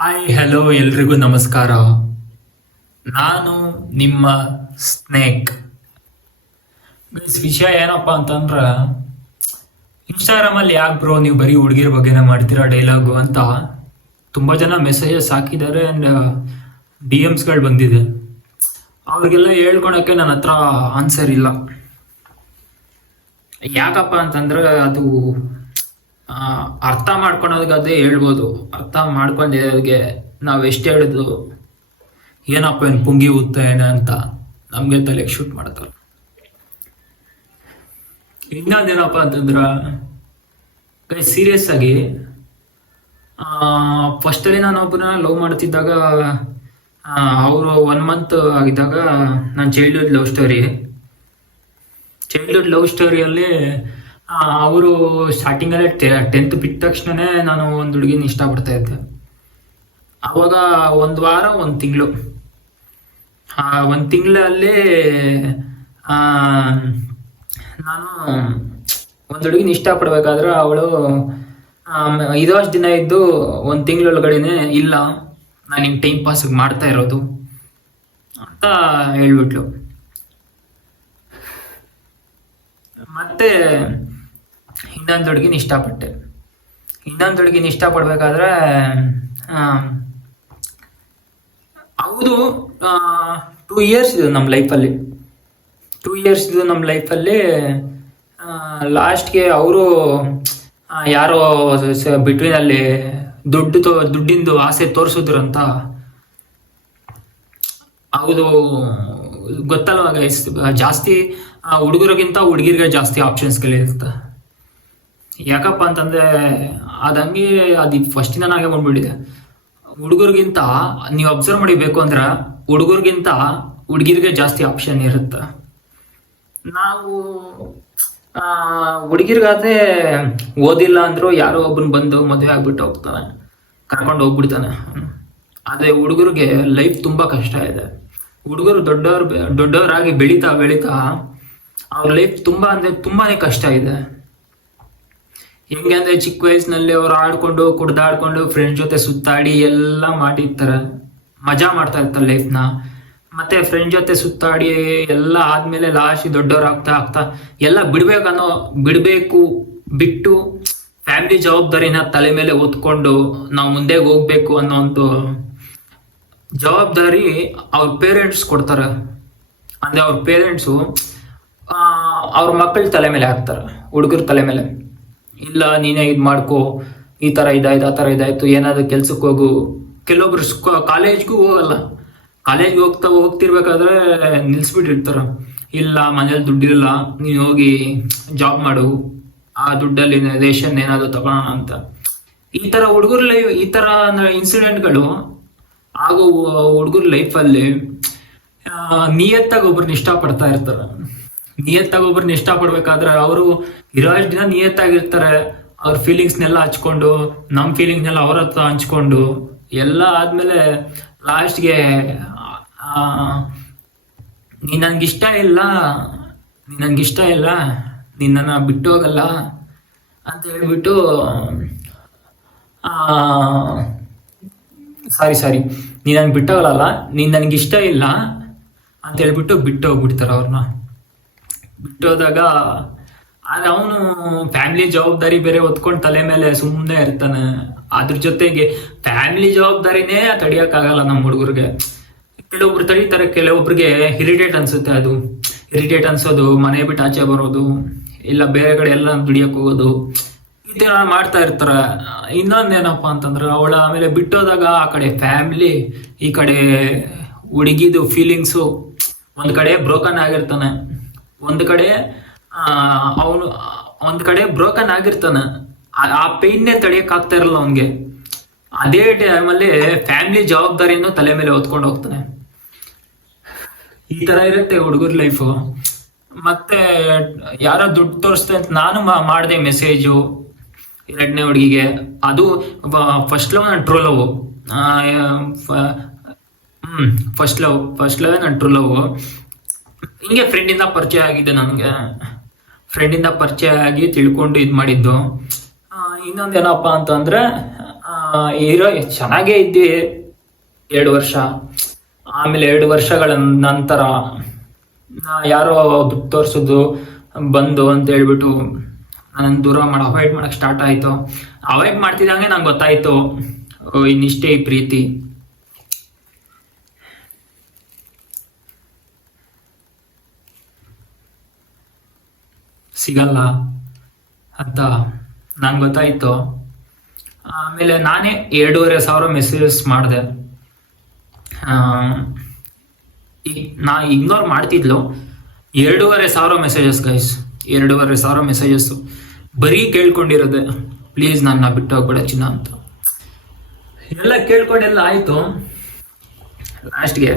Hi hello ಎಲ್ರಿಗೂ ನಮಸ್ಕಾರ. ನಾನು ನಿಮ್ಮ ಸ್ನೇಕ್. ವಿಷಯ ಏನಪ್ಪ ಅಂತಂದ್ರೆ, ಇನ್ಸ್ಟಾಗ್ರಾಮಲ್ಲಿ ಯಾಕೆ ಬ್ರೋ ನೀವು ಬರೀ ಹುಡುಗಿರ ಬಗ್ಗೆನೇ ಮಾಡ್ತೀರಾ ಡೈಲಾಗು ಅಂತ ತುಂಬ ಜನ ಮೆಸೇಜಸ್ ಹಾಕಿದ್ದಾರೆ ಆ್ಯಂಡ್ ಡಿ ಎಮ್ಸ್ಗಳು ಬಂದಿದೆ. ಅವ್ರಿಗೆಲ್ಲ ಹೇಳ್ಕೊಳಕ್ಕೆ ನನ್ನ ಹತ್ರ ಆನ್ಸರ್ ಇಲ್ಲ. ಯಾಕಪ್ಪ ಅಂತಂದ್ರೆ ಅದು ಅರ್ಥ ಮಾಡ್ಕೊಳೋದಕ್ಕೆ ಹೇಳ್ಬೋದು. ಅರ್ಥ ಮಾಡ್ಕೊಂಡಿರೋರಿಗೆ ನಾವು ಎಷ್ಟು ಹೇಳಿದ್ರು ಏನಪ್ಪ ಏನು ಪುಂಗಿ ಊದ್ತಾ ಏನ ಅಂತ ನಮಗೆ ತಲೆಗೆ ಶೂಟ್ ಮಾಡ್ತಾರೆ. ಇನ್ನೊಂದೇನಪ್ಪ ಅಂತಂದ್ರೆ, ಸೀರಿಯಸ್ ಆಗಿ ಫಸ್ಟಲ್ಲಿ ನಾನು ಒಬ್ಬನ ಲವ್ ಮಾಡ್ತಿದ್ದಾಗ, ಅವರು 1 ಮಂತ್ ಆಗಿದ್ದಾಗ ನನ್ನ ಚೈಲ್ಡ್ಹುಡ್ ಲವ್ ಸ್ಟೋರಿಯಲ್ಲಿ ಅವರು ಸ್ಟಾರ್ಟಿಂಗಲ್ಲೇ 10th ಬಿಟ್ಟ ತಕ್ಷಣನೇ ನಾನು ಒಂದು ಹುಡುಗಿನ ಇಷ್ಟಪಡ್ತಾ ಇದ್ದೆ. ಆವಾಗ 1 ವಾರ 1 ತಿಂಗಳು 1 ತಿಂಗಳಲ್ಲಿ ನಾನು ಒಂದು ಹುಡುಗಿನ ಇಷ್ಟಪಡ್ಬೇಕಾದ್ರೆ ಅವಳು ಇದಷ್ಟು ದಿನ ಇದ್ದು 1 ತಿಂಗಳೊಳಗಡೆನೆ ಇಲ್ಲ, ನಾನು ಹಿಂಗೆ ಟೈಮ್ ಪಾಸಿಗೆ ಮಾಡ್ತಾ ಇರೋದು ಅಂತ ಹೇಳ್ಬಿಟ್ಲು. ಮತ್ತೆ ಇನ್ನೊಂದು ಹುಡುಗಿನ ಇಷ್ಟಪಡ್ಬೇಕಾದ್ರೆ ಹೌದು 2 ಇಯರ್ಸ್ ಇದು ನಮ್ಮ ಲೈಫಲ್ಲಿ. ಲಾಸ್ಟ್ಗೆ ಅವರು ಯಾರೋ ಬಿಟ್ವೀನಲ್ಲಿ ದುಡ್ಡಿಂದು ಆಸೆ ತೋರಿಸಿದ್ರು ಅಂತ. ಹೌದು, ಗೊತ್ತಲ್ವ ಗೈಸ್, ಜಾಸ್ತಿ ಹುಡುಗರಿಗಿಂತ ಹುಡುಗಿರಿಗೆ ಜಾಸ್ತಿ ಆಪ್ಷನ್ಸ್ಗಳಿರುತ್ತೆ. ಯಾಕಪ್ಪ ಅಂತಂದ್ರೆ ಅದಂಗೆ ಅದು ಫಸ್ಟಿಂದ ನಾಗೆ ಬಂದ್ಬಿಟ್ಟಿದೆ. ಹುಡುಗರಿಗಿಂತ ನೀವು ಅಬ್ಸರ್ವ್ ಮಾಡಿಬೇಕು ಅಂದ್ರೆ ಹುಡುಗರಿಗಿಂತ ಹುಡುಗಿರಿಗೆ ಜಾಸ್ತಿ ಆಪ್ಷನ್ ಇರುತ್ತೆ. ನಾವು ಹುಡುಗಿರ್ಗಾದ್ರೆ ಓದಿಲ್ಲ ಅಂದ್ರು ಯಾರೋ ಒಬ್ಬನ ಬಂದು ಮದುವೆ ಆಗ್ಬಿಟ್ಟು ಹೋಗ್ತಾನೆ, ಕರ್ಕೊಂಡು ಹೋಗ್ಬಿಡ್ತಾನೆ. ಆದರೆ ಹುಡುಗರಿಗೆ ಲೈಫ್ ತುಂಬ ಕಷ್ಟ ಇದೆ. ಹುಡುಗರು ದೊಡ್ಡವರಾಗಿ ಬೆಳೀತಾ ಅವ್ರ ಲೈಫ್ ತುಂಬಾನೇ ಕಷ್ಟ ಇದೆ. ಹೆಂಗೆ ಅಂದ್ರೆ, ಚಿಕ್ಕ ವಯಸ್ಸಿನಲ್ಲಿ ಅವ್ರು ಕುಡ್ದಾಡ್ಕೊಂಡು ಫ್ರೆಂಡ್ಸ್ ಜೊತೆ ಸುತ್ತಾಡಿ ಎಲ್ಲ ಮಾಡಿರ್ತಾರೆ, ಮಜಾ ಮಾಡ್ತಾ ಇರ್ತಾರೆ ಲೈಫ್ನ. ಮತ್ತೆ ಫ್ರೆಂಡ್ ಜೊತೆ ಸುತ್ತಾಡಿ ಎಲ್ಲ ಆದ್ಮೇಲೆ ಲಾಸ್ಟ್ ದೊಡ್ಡವ್ರಾಗ್ತಾ ಎಲ್ಲ ಬಿಟ್ಟು ಫ್ಯಾಮಿಲಿ ಜವಾಬ್ದಾರಿನ ತಲೆ ಮೇಲೆ ಹೊತ್ಕೊಂಡು ನಾವು ಮುಂದೆ ಹೋಗ್ಬೇಕು ಅನ್ನೋ ಒಂದು ಜವಾಬ್ದಾರಿ ಅವ್ರ ಪೇರೆಂಟ್ಸ್ ಕೊಡ್ತಾರೆ. ಅಂದ್ರೆ ಅವ್ರ ಪೇರೆಂಟ್ಸು ಅವ್ರ ಮಕ್ಕಳ ತಲೆ ಮೇಲೆ ಹಾಕ್ತಾರೆ, ಹುಡುಗರ ತಲೆ ಮೇಲೆ. ಇಲ್ಲ, ನೀನೇ ಇದು ಮಾಡ್ಕೋ, ಈ ಥರ ಇದಾಯ್ತು, ಆ ಥರ ಇದಾಯ್ತು, ಏನಾದ್ರು ಕೆಲ್ಸಕ್ಕೆ ಹೋಗು. ಕೆಲವೊಬ್ರು ಕಾಲೇಜ್ಗೂ ಹೋಗಲ್ಲ, ಕಾಲೇಜ್ಗೆ ಹೋಗ್ತಿರ್ಬೇಕಾದ್ರೆ ನಿಲ್ಸ್ಬಿಟ್ಟಿರ್ತಾರ. ಇಲ್ಲ, ಮನೇಲಿ ದುಡ್ಡಿರಲ್ಲ, ನೀನು ಹೋಗಿ ಜಾಬ್ ಮಾಡು, ಆ ದುಡ್ಡಲ್ಲಿ ರೇಷನ್ ಏನಾದ್ರು ತಗೊಳ್ಳೋಣ ಅಂತ. ಈ ಥರ ಈ ಥರ ಇನ್ಸಿಡೆಂಟ್ಗಳು ಆಗೋ ಹುಡುಗರ ಲೈಫಲ್ಲಿ ನಿಯತ್ತಾಗಿ ಒಬ್ರನ್ನ ಇಷ್ಟಪಡ್ತಾ ಇರ್ತಾರೆ. ಒಬ್ಬರನ್ನ ಇಷ್ಟಪಡ್ಬೇಕಾದ್ರೆ ಅವರು ಇರೋಷ್ಟು ದಿನ ನಿಯತ್ತಾಗಿರ್ತಾರೆ. ಅವ್ರ ಫೀಲಿಂಗ್ಸ್ನೆಲ್ಲ ಹಚ್ಕೊಂಡು, ನಮ್ಮ ಫೀಲಿಂಗ್ಸ್ನೆಲ್ಲ ಅವ್ರ ಹತ್ರ ಹಂಚ್ಕೊಂಡು ಎಲ್ಲ ಆದ್ಮೇಲೆ ಲಾಸ್ಟ್ಗೆ ನೀನ್ ನಂಗಿಷ್ಟ ಇಲ್ಲ, ನಿನ್ನನ್ನು ಬಿಟ್ಟು ಹೋಗಲ್ಲ ಅಂತ ಹೇಳ್ಬಿಟ್ಟು ಸಾರಿ ನೀನ್ ನಂಗೆ ಬಿಟ್ಟೋಗಲ್ಲ, ನೀನ್ ನನಗಿಷ್ಟ ಇಲ್ಲ ಅಂತ ಹೇಳ್ಬಿಟ್ಟು ಬಿಟ್ಟು ಹೋಗ್ಬಿಡ್ತಾರೆ ಅವ್ರನ್ನ. ಬಿಟ್ಟೋದಾಗ ಅವನು ಫ್ಯಾಮಿಲಿ ಜವಾಬ್ದಾರಿ ಬೇರೆ ಹೊತ್ಕೊಂಡು ತಲೆ ಮೇಲೆ ಸುಮ್ಮನೆ ಇರ್ತಾನೆ. ಅದ್ರ ಜೊತೆಗೆ ಫ್ಯಾಮಿಲಿ ಜವಾಬ್ದಾರಿನೇ ತಡಿಯಕ್ಕಾಗಲ್ಲ ನಮ್ಮ ಹುಡುಗರಿಗೆ. ಕೆಲವೊಬ್ರು ತಡೀತಾರೆ, ಕೆಲವೊಬ್ರಿಗೆ ಇರಿಟೇಟ್ ಅನ್ಸುತ್ತೆ. ಅದು ಇರಿಟೇಟ್ ಅನ್ಸೋದು, ಮನೆ ಬಿಟ್ಟು ಆಚೆ ಬರೋದು, ಇಲ್ಲ ಬೇರೆ ಕಡೆ ಎಲ್ಲ ದುಡಿಯಕ್ಕೆ ಹೋಗೋದು, ಈ ತರ ಮಾಡ್ತಾ ಇರ್ತಾರೆ. ಇನ್ನೊಂದೇನಪ್ಪ ಅಂತಂದ್ರೆ, ಅವಳ ಆಮೇಲೆ ಬಿಟ್ಟೋದಾಗ ಆ ಕಡೆ ಫ್ಯಾಮಿಲಿ, ಈ ಕಡೆ ಹುಡುಗಿದು ಫೀಲಿಂಗ್ಸು, ಒಂದ್ ಕಡೆ ಬ್ರೋಕನ್ ಆಗಿರ್ತಾನೆ, ಒಂದ್ ಕಡೆ ಬ್ರೋಕನ್ ಆಗಿರ್ತಾನೆ. ಆ ಪೇನ್ನೇ ತಡಿಯಕ್ ಆಗ್ತಾ ಇರಲ್ಲ ಅವನ್ಗೆ. ಅದೇ ಟೈಮಲ್ಲಿ ಫ್ಯಾಮಿಲಿ ಜವಾಬ್ದಾರಿಯನ್ನು ತಲೆ ಮೇಲೆ ಹೊತ್ಕೊಂಡು ಹೋಗ್ತಾನೆ. ಈ ತರ ಇರುತ್ತೆ ಹುಡುಗರ ಲೈಫು. ಮತ್ತೆ ಯಾರೋ ದುಡ್ಡು ತೋರಿಸ್ತೆ ಅಂತ ನಾನು ಮಾಡಿದೆ ಮೆಸೇಜು 2ನೇ ಹುಡುಗಿಗೆ. ಅದು ಫಸ್ಟ್ ಲವ್ ನನ್ನ ಟ್ರೂ ಲವ್. ಫಸ್ಟ್ ಲವ್ ನನ್ನ ಟ್ರೂ ಲವ್. ಹಿಂಗೆ ಫ್ರೆಂಡಿಂದ ಪರಿಚಯ ಆಗಿದೆ ನನಗೆ. ಫ್ರೆಂಡಿಂದ ಪರಿಚಯ ಆಗಿ ತಿಳ್ಕೊಂಡು ಇದು ಮಾಡಿದ್ದು. ಇನ್ನೊಂದೇನಪ್ಪ ಅಂತಂದ್ರೆ, ಇರೋ ಚೆನ್ನಾಗೇ ಇದ್ವಿ 2 ವರ್ಷ. ಆಮೇಲೆ 2 ವರ್ಷಗಳ ನಂತರ ಯಾರೋ ದುಡ್ಡು ತೋರಿಸೋದು ಬಂದು ಅಂತ ಹೇಳ್ಬಿಟ್ಟು ನಾನು ದೂರ ಅವಾಯ್ಡ್ ಮಾಡಕ್ ಸ್ಟಾರ್ಟ್ ಆಯ್ತು. ಅವಾಯ್ಡ್ ಮಾಡ್ತಿದ್ದಂಗೆ ನಂಗೆ ಗೊತ್ತಾಯ್ತು ಇನ್ನಿಷ್ಟೇ ಈ ಪ್ರೀತಿ. ಸಿಗಲ್ಲ ಅಂತ ನಂಗೆ ಗೊತ್ತಾಯ್ತು. ಆಮೇಲೆ ನಾನೇ 2,500 ಮೆಸೇಜಸ್ ಮಾಡಿದೆ. ನಾ ಇಗ್ನೋರ್ ಮಾಡ್ತಿದ್ಲು. 2,500 ಮೆಸೇಜಸ್ ಗೈಸ್, 2,500 ಮೆಸೇಜಸ್ ಬರೀ ಕೇಳ್ಕೊಂಡಿರೋದೆ, ಪ್ಲೀಸ್ ನನ್ನ ಬಿಟ್ಟು ಹೋಗ್ಬೇಡ ಚಿನ್ನ ಅಂತ. ಎಲ್ಲ ಕೇಳ್ಕೊಂಡೆಲ್ಲ ಆಯ್ತು. ಲಾಸ್ಟ್ಗೆ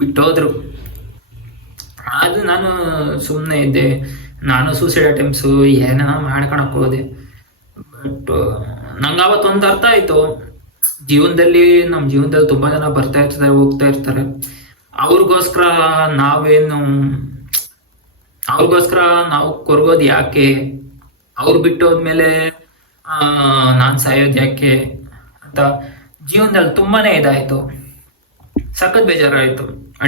ಬಿಟ್ಟೋದ್ರು. ಅದು ನಾನು ಸುಮ್ಮನೆ ಇದ್ದೆ. ನಾನು ಸೂಸೈಡ್ ಅಟೆಂಪ್ಟ್ಸು ಏನ ಮಾಡ್ಕೊಳಕ್ ಹೋದೆ. ಬಟ್ ನಂಗೆ ಅವತ್ತೊಂದು ಅರ್ಥ ಆಯ್ತು, ನಮ್ಮ ಜೀವನದಲ್ಲಿ ತುಂಬಾ ಜನ ಬರ್ತಾ ಇರ್ತಾರೆ, ಹೋಗ್ತಾ ಇರ್ತಾರೆ. ಅವ್ರಿಗೋಸ್ಕರ ನಾವು ಕೊರಗೋದು ಯಾಕೆ? ಅವ್ರು ಬಿಟ್ಟೋದ್ಮೇಲೆ ನಾನು ಸಾಯೋದು ಯಾಕೆ ಅಂತ ಜೀವನದಲ್ಲಿ ತುಂಬಾನೇ ಇದಾಯ್ತು. ಸಖತ್ ಬೇಜಾರಾಯ್ತು.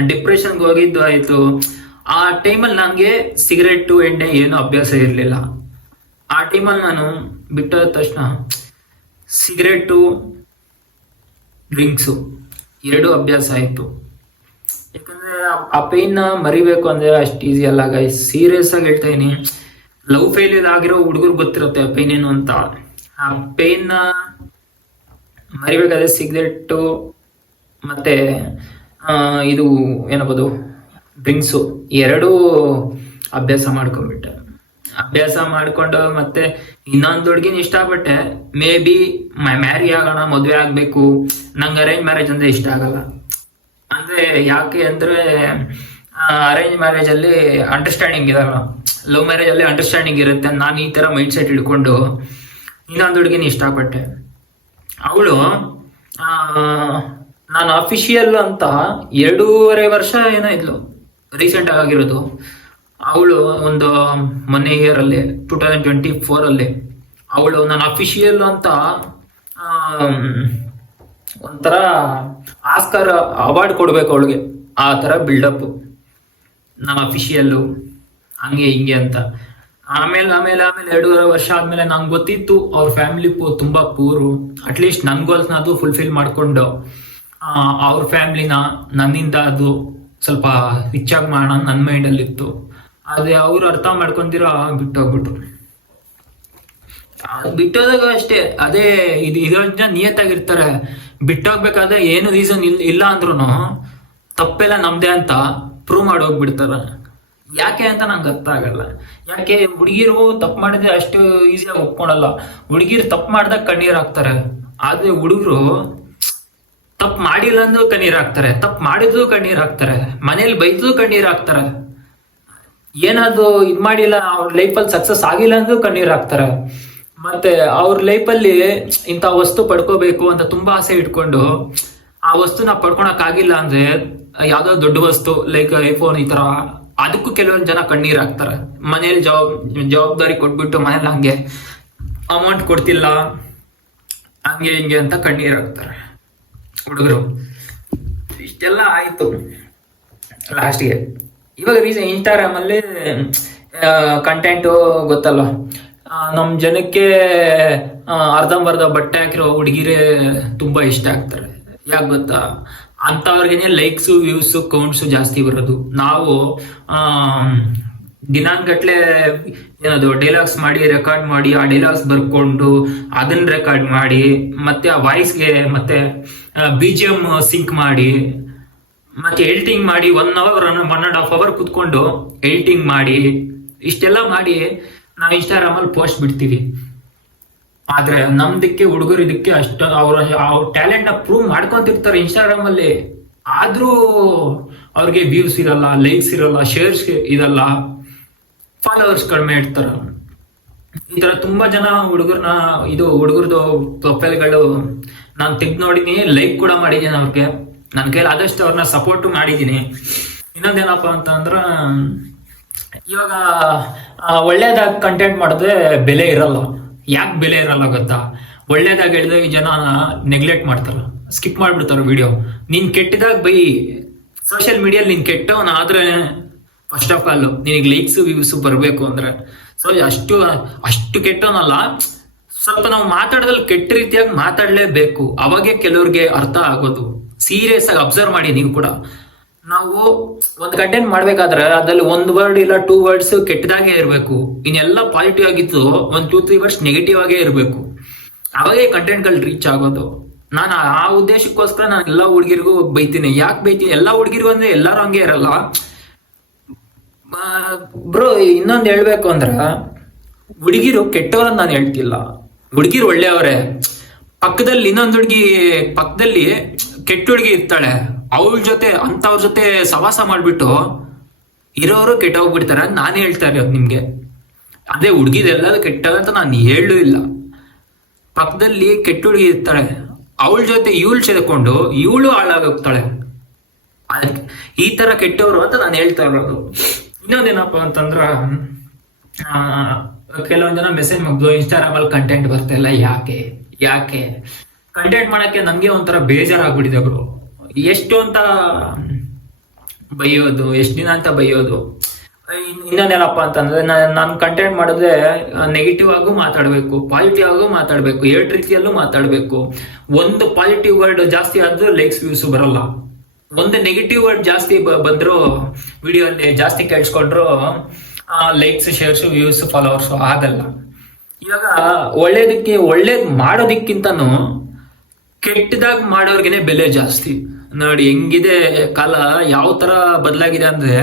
ಡಿಪ್ರೆಷನ್ಗೆ ಹೋಗಿದ್ದು ಆಯ್ತು. ಆ ಟೈಮಲ್ಲಿ ನನಗೆ ಸಿಗರೇಟು ಎಣ್ಣೆ ಏನು ಅಭ್ಯಾಸ ಇರಲಿಲ್ಲ. ಆ ಟೈಮಲ್ಲಿ ನಾನು ಬಿಟ್ಟೋದ ತಕ್ಷಣ ಸಿಗರೇಟು ಡ್ರಿಂಕ್ಸು 2 ಅಭ್ಯಾಸ ಆಯಿತು. ಯಾಕಂದ್ರೆ ಆ ಪೇನ್ನ ಮರಿಬೇಕು ಅಂದ್ರೆ ಅಷ್ಟು ಈಸಿ ಅಲ್ಲ ಗೈಸ್. ಸೀರಿಯಸ್ ಆಗಿ ಹೇಳ್ತಾ ಇದೀನಿ. ಲವ್ ಫೇಲ್ಯೂರ್ ಆಗಿರೋ ಹುಡುಗರು ಗೊತ್ತಿರುತ್ತೆ ಆ ಪೇನ್ ಏನು ಅಂತ. ಆ ಪೇನ್ನ ಮರಿಬೇಕಾದ್ರೆ ಸಿಗರೇಟು ಮತ್ತೆ ಇದು ಏನಬೋದು ಡ್ರಿಂಕ್ಸು 2 ಅಭ್ಯಾಸ ಮಾಡ್ಕೊಂಡ್ಬಿಟ್ಟೆ. ಅಭ್ಯಾಸ ಮಾಡ್ಕೊಂಡು ಮತ್ತೆ ಇನ್ನೊಂದು ಹುಡುಗಿನ ಇಷ್ಟಪಟ್ಟೆ. ಮೇ ಬಿ ಮ್ಯಾರಿ ಆಗೋಣ, ಮದುವೆ ಆಗ್ಬೇಕು. ನಂಗೆ ಅರೇಂಜ್ ಮ್ಯಾರೇಜ್ ಅಂದ್ರೆ ಇಷ್ಟ ಆಗಲ್ಲ. ಅಂದ್ರೆ ಯಾಕೆ ಅಂದ್ರೆ ಅರೇಂಜ್ ಮ್ಯಾರೇಜ್ ಅಲ್ಲಿ ಅಂಡರ್ಸ್ಟ್ಯಾಂಡಿಂಗ್ ಇರಲ್ಲ, ಲವ್ ಮ್ಯಾರೇಜ್ ಅಲ್ಲಿ ಅಂಡರ್ಸ್ಟ್ಯಾಂಡಿಂಗ್ ಇರುತ್ತೆ. ನಾನು ಈ ತರ ಮೈಂಡ್ ಸೆಟ್ ಹಿಡ್ಕೊಂಡು ಇನ್ನೊಂದು ಹುಡುಗಿನ ಇಷ್ಟಪಟ್ಟೆ. ಅವಳು ನಾನು ಅಫಿಷಿಯಲ್ ಅಂತ 2.5 ವರ್ಷ ಏನೋ ಇದ್ಲು, ರೀಸೆಂಟ್ ಆಗಿರೋದು. ಅವಳು ಒಂದು ಮೊನ್ನೆ ಇಯರ್ ಅಲ್ಲಿ 2024 ಅಲ್ಲಿ ಅವಳು ನಾನು ಅಫಿಷಿಯಲ್ ಅಂತ ಒಂಥರ ಆಸ್ಕರ್ ಅವಾರ್ಡ್ ಕೊಡ್ಬೇಕು ಅವಳಿಗೆ, ಆ ತರ ಬಿಲ್ಡಪ್. ನಾನು ಅಫಿಷಿಯಲ್ಲು ಹಂಗೆ ಹಿಂಗೆ ಅಂತ. ಆಮೇಲೆ 2.5 ವರ್ಷ ಆದ್ಮೇಲೆ ನಂಗೆ ಗೊತ್ತಿತ್ತು ಅವ್ರ ಫ್ಯಾಮಿಲಿ ತುಂಬಾ ಪೂರು. ಅಟ್ಲೀಸ್ಟ್ ನನ್ ಗೋಲ್ಸ್ನ ಅದು ಫುಲ್ಫಿಲ್ ಮಾಡ್ಕೊಂಡು ಅವ್ರ ಫ್ಯಾಮಿಲಿನ ನನ್ನಿಂದ ಅದು ಸ್ವಲ್ಪ ರಿಚ್ ಆಗಿ ಮಾಡೋಣ ನನ್ನ ಮೈಂಡಲ್ಲಿ ಇತ್ತು. ಅದೇ ಅವ್ರು ಅರ್ಥ ಮಾಡ್ಕೊಂತೀರ ಬಿಟ್ಟೋಗ್ಬಿಟ್ಟು. ಬಿಟ್ಟೋದಾಗ ಅಷ್ಟೇ, ಅದೇ ಇದೊಂದು ಜನ ನಿಯತ್ತಾಗಿರ್ತಾರೆ. ಬಿಟ್ಟೋಗ್ಬೇಕಾದ್ರೆ ಏನು ರೀಸನ್ ಇಲ್ಲ ಅಂದ್ರೂ ತಪ್ಪೆಲ್ಲ ನಮ್ದೇ ಅಂತ ಪ್ರೂವ್ ಮಾಡಿ ಹೋಗ್ಬಿಡ್ತಾರ. ಯಾಕೆ ಅಂತ ನಂಗೆ ಅರ್ಥ ಆಗಲ್ಲ. ಯಾಕೆ ಹುಡುಗಿರು ತಪ್ಪು ಮಾಡಿದ್ರೆ ಅಷ್ಟು ಈಸಿಯಾಗಿ ಒಪ್ಕೊಳಲ್ಲ. ಹುಡುಗಿರು ತಪ್ಪು ಮಾಡ್ದಾಗ ಕಣ್ಣೀರ್ ಹಾಕ್ತಾರೆ, ಆದ್ರೆ ಹುಡುಗರು ತಪ್ಪು ಮಾಡಿಲ್ಲ ಅಂದ್ರೂ ಕಣ್ಣೀರ್ ಹಾಕ್ತಾರೆ, ತಪ್ಪು ಮಾಡಿದ್ರು ಕಣ್ಣೀರ್ ಹಾಕ್ತಾರೆ, ಮನೇಲಿ ಬೈದ್ರು ಕಣ್ಣೀರ್ ಹಾಕ್ತಾರೆ, ಏನಾದ್ರು ಇದ್ ಮಾಡಿಲ್ಲ ಅವ್ರ ಲೈಫಲ್ಲಿ ಸಕ್ಸಸ್ ಆಗಿಲ್ಲ ಅಂದ್ರೂ ಕಣ್ಣೀರ್ ಹಾಕ್ತಾರೆ. ಮತ್ತೆ ಅವ್ರ ಲೈಫಲ್ಲಿ ಇಂಥ ವಸ್ತು ಪಡ್ಕೋಬೇಕು ಅಂತ ತುಂಬಾ ಆಸೆ ಇಟ್ಕೊಂಡು ಆ ವಸ್ತುನ ಪಡ್ಕೊಳಕ್ ಆಗಿಲ್ಲ ಅಂದ್ರೆ ಯಾವ್ದೋ ದೊಡ್ಡ ವಸ್ತು ಲೈಕ್ ಐಫೋನ್ ಈ ತರ, ಅದಕ್ಕೂ ಕೆಲವೊಂದು ಜನ ಕಣ್ಣೀರ್ ಹಾಕ್ತಾರೆ. ಮನೇಲಿ ಜವಾಬ್ದಾರಿ ಕೊಟ್ಬಿಟ್ಟು ಮನೇಲಿ ಹಂಗೆ ಅಮೌಂಟ್ ಕೊಡ್ತಿಲ್ಲ ಹಂಗೆ ಹಿಂಗೆ ಅಂತ ಕಣ್ಣೀರ್ ಹಾಕ್ತಾರೆ ಹುಡುಗರು. ಇಷ್ಟೆಲ್ಲ ಆಯ್ತು. ಲಾಸ್ಟ್ಗೆ ಇವಾಗ ಇನ್ಸ್ಟಾಗ್ರಾಮ್ ಅಲ್ಲಿ ಕಂಟೆಂಟು ಗೊತ್ತಲ್ಲ, ನಮ್ ಜನಕ್ಕೆ ಅರ್ಧಂಬರ್ಧ ಬಟ್ಟೆ ಹಾಕಿರೋ ಹುಡುಗಿರೇ ತುಂಬಾ ಇಷ್ಟ ಆಗ್ತಾರೆ. ಯಾಕೆ ಗೊತ್ತಾ? ಅಂತವ್ರಿಗೇನೆ ಲೈಕ್ಸು ವ್ಯೂಸು ಕೌಂಟ್ಸು ಜಾಸ್ತಿ ಬರೋದು. ನಾವು ದಿನಾಂಗಟ್ಲೆ ಏನದು ಡೈಲಾಗ್ಸ್ ಮಾಡಿ ರೆಕಾರ್ಡ್ ಮಾಡಿ ಆ ಡೈಲಾಗ್ಸ್ ಬರ್ಕೊಂಡು ಅದನ್ನ ರೆಕಾರ್ಡ್ ಮಾಡಿ ಮತ್ತೆ ಆ ವಾಯ್ಸ್ಗೆ ಮತ್ತೆ BGM ಸಿಂಕ್ ಮಾಡಿ ಮತ್ತೆ ಎಡಿಟಿಂಗ್ ಮಾಡಿ 1 ಅವರ್ 1.5 ಅವರ್ ಕುತ್ಕೊಂಡು ಎಡಿಟಿಂಗ್ ಮಾಡಿ ಇಷ್ಟೆಲ್ಲ ಮಾಡಿ ನಾವು ಇನ್ಸ್ಟಾಗ್ರಾಮ್ ಅಲ್ಲಿ ಪೋಸ್ಟ್ ಬಿಡ್ತೀವಿ. ಆದ್ರೆ ನಮ್ದಕ್ಕೆ ಹುಡುಗರು ಇದಕ್ಕೆ ಅಷ್ಟು ಅವ್ರ ಟ್ಯಾಲೆಂಟ್ ನ ಪ್ರೂವ್ ಮಾಡ್ಕೊಂತಿರ್ತಾರೆ ಇನ್ಸ್ಟಾಗ್ರಾಮ್ ಅಲ್ಲಿ. ಆದ್ರೂ ಅವ್ರಿಗೆ ವ್ಯೂಸ್ ಇರಲ್ಲ, ಲೈಕ್ಸ್ ಇರಲ್ಲ, ಶೇರ್ಸ್ ಇರಲ್ಲ, ಫಾಲೋವರ್ಸ್ ಕಡಿಮೆ ಇರ್ತಾರ. ಈ ತರ ತುಂಬಾ ಜನ ಹುಡುಗರದು ಪ್ರೊಫೈಲ್ಗಳು ನಾನು ತೆಗ್ದು ನೋಡಿದೀನಿ, ಲೈಕ್ ಕೂಡ ಮಾಡಿದ್ದೀನಿ ಅವ್ರಿಗೆ. ನನ್ನ ಕೈಲಿ ಆದಷ್ಟು ಅವ್ರನ್ನ ಸಪೋರ್ಟ್ ಮಾಡಿದ್ದೀನಿ. ಇನ್ನೊಂದೇನಪ್ಪ ಅಂತಂದ್ರ ಇವಾಗ ಒಳ್ಳೇದಾಗಿ ಕಂಟೆಂಟ್ ಮಾಡಿದ್ರೆ ಬೆಲೆ ಇರಲ್ಲ. ಯಾಕೆ ಬೆಲೆ ಇರಲ್ಲ ಗೊತ್ತಾ? ಒಳ್ಳೇದಾಗ ಹೇಳಿದ್ರೆ ಈ ಜನ ನೆಗ್ಲೆಕ್ಟ್ ಮಾಡ್ತಾರ, ಸ್ಕಿಪ್ ಮಾಡ್ಬಿಡ್ತಾರ ವಿಡಿಯೋ. ನೀನ್ ಕೆಟ್ಟದಾಗ ಬೈ ಸೋಷಿಯಲ್ ಮೀಡಿಯಲ್ಲಿ ನೀನ್ ಕೆಟ್ಟವನಾದ್ರೆ ಫಸ್ಟ್ ಆಫ್ ಆಲ್ ನಿನಗೆ ಲೈಕ್ಸ್ ವ್ಯೂಸ್ ಬರಬೇಕು ಅಂದ್ರೆ ಸೊ ಅಷ್ಟು ಕೆಟ್ಟವನಲ್ಲ. ಸ್ವಲ್ಪ ನಾವು ಮಾತಾಡೋದ್ರಲ್ಲಿ ಕೆಟ್ಟ ರೀತಿಯಾಗಿ ಮಾತಾಡ್ಲೇಬೇಕು, ಅವಾಗೆ ಕೆಲವ್ರಿಗೆ ಅರ್ಥ ಆಗೋದು. ಸೀರಿಯಸ್ ಆಗಿ ಅಬ್ಸರ್ವ್ ಮಾಡಿ ನೀವು ಕೂಡ. ನಾವು ಒಂದು ಕಂಟೆಂಟ್ ಮಾಡ್ಬೇಕಾದ್ರೆ ಅದ್ರಲ್ಲಿ 1 ವರ್ಡ್ ಇಲ್ಲ 2 ವರ್ಡ್ಸ್ ಕೆಟ್ಟದಾಗೆ ಇರಬೇಕು, ಇನ್ನೆಲ್ಲ ಪಾಸಿಟಿವ್ ಆಗಿತ್ತು 1 2 3 ವರ್ಡ್ಸ್ ನೆಗೆಟಿವ್ ಆಗೇ ಇರಬೇಕು. ಅವಾಗೆ ಕಂಟೆಂಟ್ಗಳು ರೀಚ್ ಆಗೋದು. ನಾನು ಆ ಉದ್ದೇಶಕ್ಕೋಸ್ಕರ ನಾನು ಎಲ್ಲಾ ಹುಡುಗಿರಿಗೂ ಬೈತೀನಿ. ಯಾಕೆ ಬೈತೀನಿ? ಎಲ್ಲಾ ಹುಡುಗಿರಿಗೂ ಅಂದ್ರೆ ಎಲ್ಲಾರು ಹಂಗೆ ಇರಲ್ಲ ಬ್ರೋ. ಇನ್ನೊಂದು ಹೇಳ್ಬೇಕು ಅಂದ್ರ ಹುಡುಗಿರು ಕೆಟ್ಟವ್ರನ್ನ ನಾನು ಹೇಳ್ತಿಲ್ಲ, ಹುಡುಗಿರು ಒಳ್ಳೆಯವರೇ. ಪಕ್ಕದಲ್ಲಿ ಇನ್ನೊಂದು ಹುಡುಗಿ ಪಕ್ಕದಲ್ಲಿ ಕೆಟ್ಟ ಹುಡುಗಿ ಇರ್ತಾಳೆ, ಅವಳ ಜೊತೆ ಅಂತವ್ರ ಜೊತೆ ಸವಾಸ ಮಾಡ್ಬಿಟ್ಟು ಇರೋರು ಕೆಟ್ಟ ಹೋಗ್ಬಿಡ್ತಾರೆ ಅಂತ ನಾನು ಹೇಳ್ತಾ ಇರೋದು ನಿಮ್ಗೆ. ಅದೇ ಹುಡುಗಿದೆಲ್ಲ ಕೆಟ್ಟದ ಅಂತ ನಾನು ಹೇಳೂ ಇಲ್ಲ. ಪಕ್ಕದಲ್ಲಿ ಕೆಟ್ಟ ಹುಡುಗಿ ಇರ್ತಾಳೆ, ಅವಳ ಜೊತೆ ಇವಳು ಸೇರ್ಕೊಂಡು ಇವಳು ಹಾಳಾಗೋಗ್ತಾಳೆ. ಈ ತರ ಕೆಟ್ಟವರು ಅಂತ ನಾನು ಹೇಳ್ತಾ ಇರೋದು. ಇನ್ನೊಂದೇನಪ್ಪ ಅಂತಂದ್ರ ಕೆಲವೊಂದ್ ಜನ ಮೆಸೇಜ್ ಮಾಡ್ದು ಇನ್ಸ್ಟಾಗ್ರಾಮ್ ಅಲ್ಲಿ ಕಂಟೆಂಟ್ ಬರ್ತಾ ಇಲ್ಲ, ಯಾಕೆ ಕಂಟೆಂಟ್ ಮಾಡಕ್ಕೆ ನಮ್ಗೆ ಒಂಥರ ಬೇಜಾರಾಗ್ಬಿಟ್ಟಿದೆ ಬ್ರೋ. ಎಷ್ಟು ಅಂತ ಬೈಯೋದು, ಎಷ್ಟು ದಿನ ಅಂತ ಬೈಯೋದು. ಇನ್ನೊಂದೇನಪ್ಪ ಅಂತಂದ್ರೆ ನಾನು ಕಂಟೆಂಟ್ ಮಾಡಿದ್ರೆ ನೆಗೆಟಿವ್ ಆಗೂ ಮಾತಾಡ್ಬೇಕು, ಪಾಸಿಟಿವ್ ಆಗೂ ಮಾತಾಡ್ಬೇಕು, 2 ರೀತಿಯಲ್ಲೂ ಮಾತಾಡ್ಬೇಕು. ಒಂದು ಪಾಸಿಟಿವ್ ವರ್ಡ್ ಜಾಸ್ತಿ ಆದ್ರೂ ಲೈಕ್ಸ್ ವ್ಯೂಸ್ ಬರಲ್ಲ, ಒಂದು ನೆಗೆಟಿವ್ ವರ್ಡ್ ಜಾಸ್ತಿ ಬಂದ್ರು ವಿಡಿಯೋ ಅಲ್ಲಿ ಜಾಸ್ತಿ ಕೇಳಿಸ್ಕೊಂಡ್ರು ಲೈಕ್ಸ್ ಶೇರ್ಸ್ ವ್ಯೂಸ್ ಫಾಲೋವರ್ಸ್ ಆಗಲ್ಲ. ಇವಾಗ ಒಳ್ಳೇದ್ ಮಾಡೋದಕ್ಕಿಂತನೂ ಕೆಟ್ಟದಾಗ ಮಾಡೋರ್ಗೆನೆ ಬೆಲೆ ಜಾಸ್ತಿ. ನೋಡಿ ಹೆಂಗಿದೆ ಕಾಲ, ಯಾವ ತರ ಬದಲಾಗಿದೆ ಅಂದ್ರೆ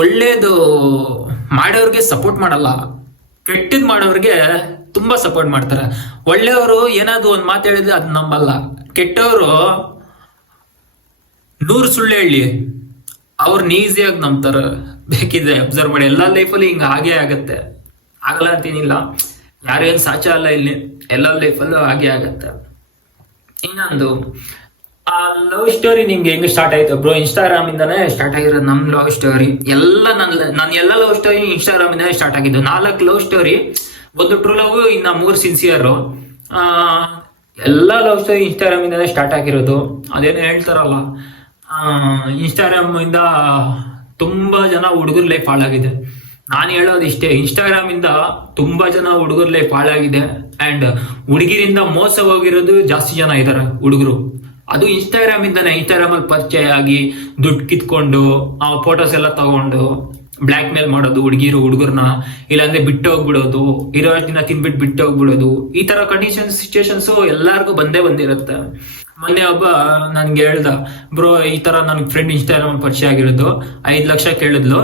ಒಳ್ಳೇದು ಮಾಡೋರ್ಗೆ ಸಪೋರ್ಟ್ ಮಾಡಲ್ಲ, ಕೆಟ್ಟದ್ ಮಾಡೋರ್ಗೆ ತುಂಬಾ ಸಪೋರ್ಟ್ ಮಾಡ್ತಾರೆ. ಒಳ್ಳೆಯವರು ಏನಾದ್ರು ಒಂದ್ ಮಾತು ಹೇಳಿದ್ರೆ ಅದ್ ನಂಬಲ್ಲ, ಕೆಟ್ಟವರು 100 ಸುಳ್ಳು ಹೇಳಿ ಅವ್ರನ್ನ ಈಸಿಯಾಗಿ ನಂಬ್ತಾರ. ಬೇಕಿದೆ ಅಬ್ಸರ್ವ್ ಮಾಡಿ, ಎಲ್ಲಾ ಲೈಫಲ್ಲಿ ಹಿಂಗ ಹಾಗೆ ಆಗತ್ತೆ. ಆಗಲ್ಲ ಅಂತೀನಿಲ್ಲ, ಯಾರೇನ್ ಸಾಚ ಅಲ್ಲ ಇಲ್ಲಿ, ಎಲ್ಲ ಲೈಫಲ್ಲೂ ಹಾಗೆ ಆಗತ್ತೆ. ಇನ್ನೊಂದು ಆ ಲವ್ ಸ್ಟೋರಿ ನಿಮ್ಗೆ ಹೆಂಗ್ ಸ್ಟಾರ್ಟ್ ಆಯ್ತು ಬ್ರೋ? ಇನ್ಸ್ಟಾಗ್ರಾಮ್ ಇಂದಾನೆ ಸ್ಟಾರ್ಟ್ ಆಗಿರೋದು ನಮ್ ಲವ್ ಸ್ಟೋರಿ ಎಲ್ಲ. ನನ್ನ ಎಲ್ಲ ಲವ್ ಸ್ಟೋರಿ ಇನ್ಸ್ಟಾಗ್ರಾಮ್ ಇಂದಾನೆ ಸ್ಟಾರ್ಟ್ ಆಗಿದ್ದು. 4 ಲವ್ ಸ್ಟೋರಿ, 1 ಟ್ರೂ ಲವ್, ಇನ್ನ 3 ಸಿನ್ಸಿಯರ್. ಎಲ್ಲ ಲವ್ ಸ್ಟೋರಿ ಇನ್ಸ್ಟಾಗ್ರಾಮ್ ಇಂದಾನೆ ಸ್ಟಾರ್ಟ್ ಆಗಿರೋದು. ಅದೇನು ಹೇಳ್ತಾರಲ್ಲ, ಇನ್ಸ್ಟಾಗ್ರಾಮ್ ಇಂದ ತುಂಬಾ ಜನ ಹುಡುಗರ ಲೈಫ್ ಹಾಳಾಗಿದೆ. ನಾನು ಹೇಳೋದು ಇಷ್ಟೇ, ಇನ್ಸ್ಟಾಗ್ರಾಮ್ ಇಂದ ತುಂಬಾ ಜನ ಹುಡುಗರ ಲೈಫ್ ಹಾಳಾಗಿದೆ. ಅಂಡ್ ಹುಡುಗಿರಿಂದ ಮೋಸ ಹೋಗಿರೋದು ಜಾಸ್ತಿ ಜನ ಇದಾರೆ ಹುಡುಗರು. ಅದು ಇನ್ಸ್ಟಾಗ್ರಾಮ್ ಇಂದಾನೆ. ಇನ್ಸ್ಟಾಗ್ರಾಮ್ ಅಲ್ಲಿ ಪರಿಚಯ ಆಗಿ ದುಡ್ಡು ಕಿತ್ಕೊಂಡು ಫೋಟೋಸ್ ಎಲ್ಲ ತಗೊಂಡು ಬ್ಲ್ಯಾಕ್ ಮೇಲ್ ಮಾಡೋದು ಹುಡುಗರನ್ನ, ಇಲ್ಲಾಂದ್ರೆ ಬಿಟ್ಟು ಹೋಗ್ಬಿಡೋದು, ಇರೋ ದಿನ ತಿನ್ಬಿಟ್ಟು ಬಿಟ್ಟು ಹೋಗ್ಬಿಡೋದು. ಈ ತರ ಕಂಡೀಷನ್ ಸಿಚುವೇಶನ್ಸ್ ಎಲ್ಲಾರ್ಗು ಬಂದಿರುತ್ತೆ. ಮೊನ್ನೆ ಒಬ್ಬ ನನ್ಗೆ ಹೇಳ್ದ, ಬ್ರೋ ಈ ತರ ನನ್ ಫ್ರೆಂಡ್ ಇನ್ಸ್ಟಾಗ್ರಾಮ್ ಪರಿಚಯ ಆಗಿರೋದು, 5 ಲಕ್ಷ ಕೇಳಿದ್ಲು,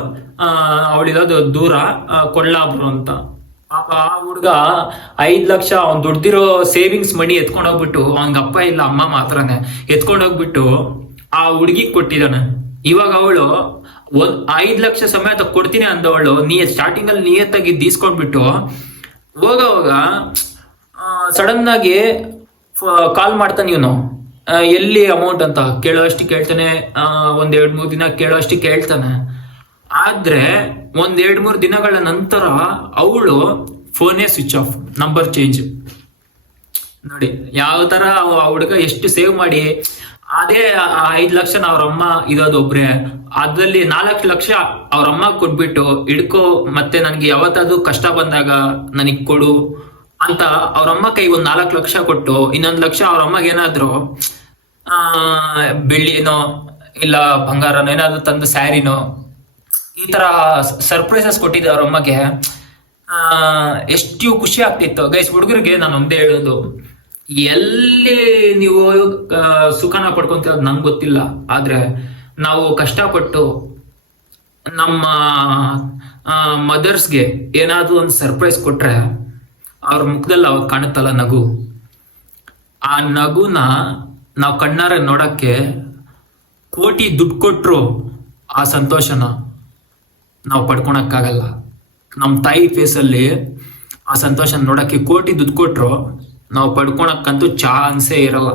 ಅವಳಿರೋದು ದೂರ ಕೊಲ್ಲಾಪುರ ಅಂತ. ಪಾಪ ಆ ಹುಡ್ಗ 5 ಲಕ್ಷ ಅವ್ನ್ ದುಡ್ದಿರೋ ಸೇವಿಂಗ್ಸ್ ಮನಿ ಎತ್ಕೊಂಡ್ ಹೋಗ್ಬಿಟ್ಟು, ಅವ್ನ್ಗ ಅಪ್ಪ ಇಲ್ಲ ಅಮ್ಮ ಮಾತ್ರನೇ, ಎತ್ಕೊಂಡ್ ಹೋಗ್ಬಿಟ್ಟು ಆ ಹುಡ್ಗಿ ಕೊಟ್ಟಿದ್ದಾನೆ. ಇವಾಗ ಅವಳು 5 ಲಕ್ಷ ಸಮೇತ ಕೊಡ್ತೀನಿ ಅಂದವಳು ಸ್ಟಾರ್ಟಿಂಗ್ ಅಲ್ಲಿ ನಿಯತ್ತಾಗಿ ದೀಸ್ಕೊಂಡ್ಬಿಟ್ಟು ಹೋಗ ಸಡನ್ ಆಗಿ ಕಾಲ್ ಮಾಡ್ತಾನೆ. ಇವನು ಎಲ್ಲಿ ಅಮೌಂಟ್ ಅಂತ ಕೇಳೋಷ್ಟು ಕೇಳ್ತಾನೆ, 1-2-3 ದಿನ ಕೇಳೋಷ್ಟು ಕೇಳ್ತಾನೆ. ಆದ್ರೆ 1-2-3 ದಿನಗಳ ನಂತರ ಅವಳು ಫೋನೇ ಸ್ವಿಚ್ ಆಫ್, ನಂಬರ್ ಚೇಂಜ್. ನೋಡಿ ಯಾವ ತರ ಆ ಹುಡುಗ ಎಷ್ಟು ಸೇವ್ ಮಾಡಿ, ಅದೇ 5 ಲಕ್ಷನ ಅವ್ರಮ್ಮ ಇರೋದು ಒಬ್ರೆ, ಅದ್ರಲ್ಲಿ 4 ಲಕ್ಷ ಅವ್ರಮ್ಮ ಕೊಟ್ಬಿಟ್ಟು ಹಿಡ್ಕೊ, ಮತ್ತೆ ನನ್ಗೆ ಯಾವತ್ತಾದ್ರು ಕಷ್ಟ ಬಂದಾಗ ನನಗ್ ಕೊಡು ಅಂತ ಅವ್ರಮ್ಮ ಕೈ 4 ಲಕ್ಷ ಕೊಟ್ಟು, 1 ಲಕ್ಷ ಅವ್ರಮ್ಮಗೆ ಏನಾದ್ರು ಬೆಳ್ಳಿನೋ ಇಲ್ಲ ಬಂಗಾರನೋ ಏನಾದ್ರು ತಂದು ಸ್ಯಾರಿನೋ ಈ ತರ ಸರ್ಪ್ರೈಸಸ್ ಕೊಟ್ಟಿದ್ದೆ ಅವ್ರಮ್ಮಗೆ. ಎಷ್ಟು ಖುಷಿ ಆಗ್ತಿತ್ತು ಗೈಸ್. ಹುಡುಗರಿಗೆ ನಾನು ಒಂದೇ ಹೇಳೋದು, ಎಲ್ಲಿ ನೀವು ಸುಖನ ಪಡ್ಕೊಂತೀರ ನಂಗೆ ಗೊತ್ತಿಲ್ಲ, ಆದ್ರೆ ನಾವು ಕಷ್ಟಪಟ್ಟು ನಮ್ಮ ಮದರ್ಸ್ಗೆ ಏನಾದ್ರು ಒಂದು ಸರ್ಪ್ರೈಸ್ ಕೊಟ್ರೆ ಅವ್ರ ಮುಖದಲ್ಲಿ ಅವಾಗ ಕಾಣುತ್ತಲ್ಲ ನಗು, ಆ ನಗುನ ನಾವು ಕಣ್ಣಾರೆ ನೋಡಕ್ಕೆ ಕೋಟಿ ದುಡ್ಡು ಕೊಟ್ರು ಆ ಸಂತೋಷನ ನಾವು ಪಡ್ಕೊಳಕ್ಕಾಗಲ್ಲ. ನಮ್ಮ ತಾಯಿ ಫೇಸಲ್ಲಿ ಆ ಸಂತೋಷ ನೋಡಕ್ಕೆ ಕೋಟಿ ದುಡ್ಡು ಕೊಟ್ರು ನಾವು ಪಡ್ಕೊಳಕ್ಕಂತೂ ಚಾನ್ಸೇ ಇರಲ್ಲ.